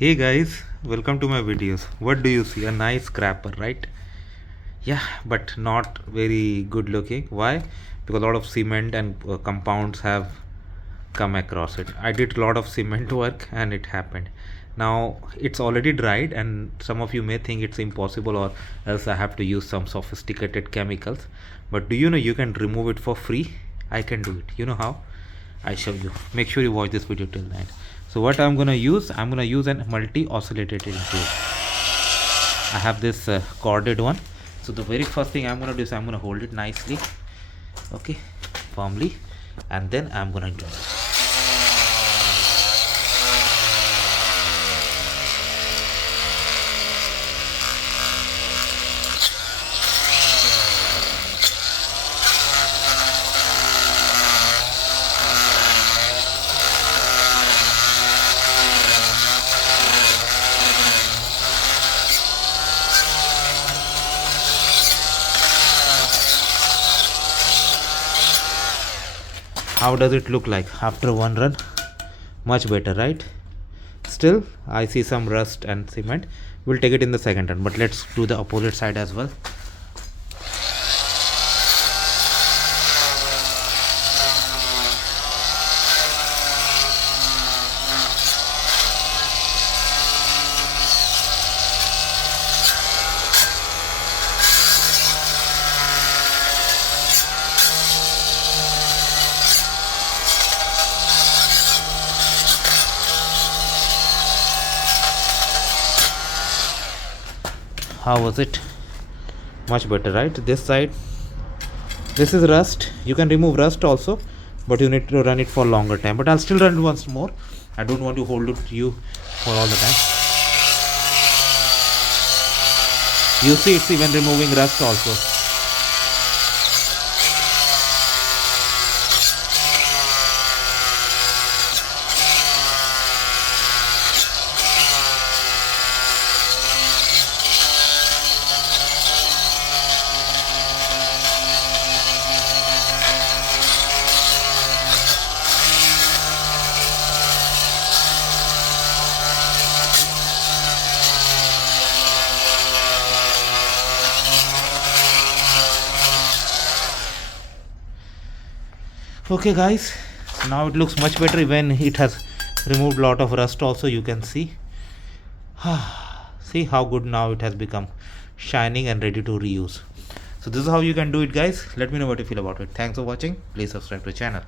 Hey guys, welcome to my videos. What do you see? A nice scrapper, right? Yeah, but not very good looking. Why? Because a lot of cement and compounds have come across it. I did a lot of cement work and it happened. Now it's already dried, and some of you may think it's impossible, or else I have to use some sophisticated chemicals. But do you know you can remove it for free? I can do it. You know how? I show you. Make sure you watch this video till the end. So what I'm gonna use? I'm gonna use an multi-oscillated tool. I have this corded one. So the very first thing I'm gonna do is I'm gonna hold it nicely, okay, firmly, and then I'm gonna do it. How does it look like after one run? Much better, right? Still I see some rust and cement. We'll take it in the second run, but let's do the opposite side as well. How was it? Much better, right? This side, this is rust. You can remove rust also, but you need to run it for longer time. But I'll still run it once more. I don't want to hold it to you for all the time. You see, it's even removing rust also. Okay guys, now it looks much better when it has removed a lot of rust also. You can see see how good now it has become, shining and ready to reuse. So this is how you can do it guys. Let me know what you feel about it. Thanks for watching. Please subscribe to the channel.